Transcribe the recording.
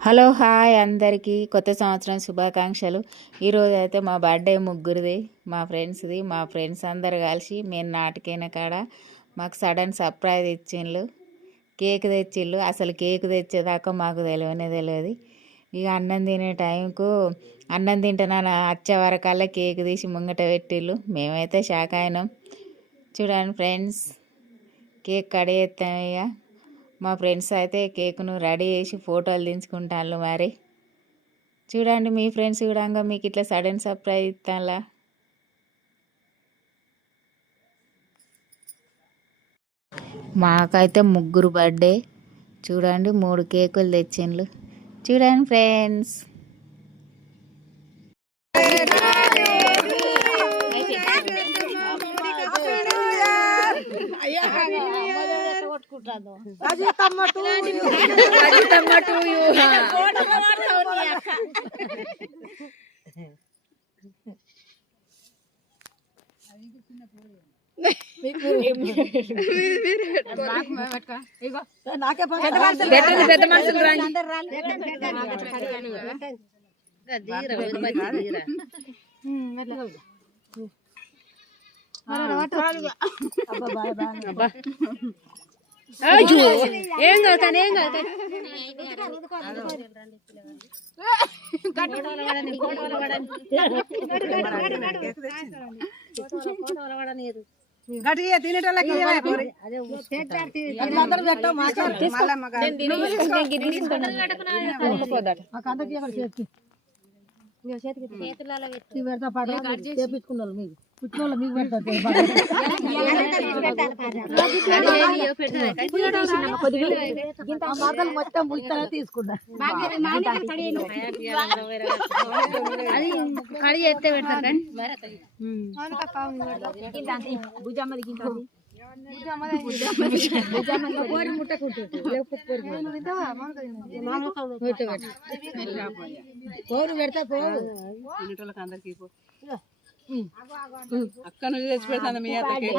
Hello hi అందరికీ కొత్త సంవత్సరం శుభాకాంక్షలు. ఈరోజు అయితే మా బర్త్డే ముగ్గురిది, మా ఫ్రెండ్స్ అందరు కలిసి మేము నాటికైన కాడ మాకు సడన్ సర్ప్రైజ్ ఇచ్చిండ్రు. కేక్ తెచ్చిళ్ళు. అసలు కేక్ తెచ్చేదాకా మాకు తెలియదు. ఇక అన్నం తినే టైంకు అన్నం తింటున్నా వచ్చే వరకల్లా కేక్ తీసి ముంగట పెట్టిళ్ళు. మేమైతే షాక్ అయినాం. చూడండి ఫ్రెండ్స్, కేక్ కట్ చేస్తాం. ఇక మా ఫ్రెండ్స్ అయితే కేక్ను రెడీ చేసి ఫోటోలు దించుకుంటాను. మరి చూడండి, మీ ఫ్రెండ్స్ కూడా మీకు ఇట్లా సడన్ సర్ప్రైజ్ ఇస్తాలా. మాకైతే ముగ్గురు బర్త్డే. చూడండి 3 కేకులు తెచ్చిండ్రు. చూడండి ఫ్రెండ్స్. పెద్ద మనుషులు ఏం కాదు ఏం కాదు. గట్టిగా తినేటోళ్ళకి చేపించుకున్నారు. మీకు పుట్టిన మీకు పెడతారు. మొత్తం ముస్తారా తీసుకున్నా అది కడిగి ఎత్తే పెడతారు. కోరు పెడతా పోరు అందరికి అక్క నుంచి తెచ్చి పెడతాను మీ అత్తకి.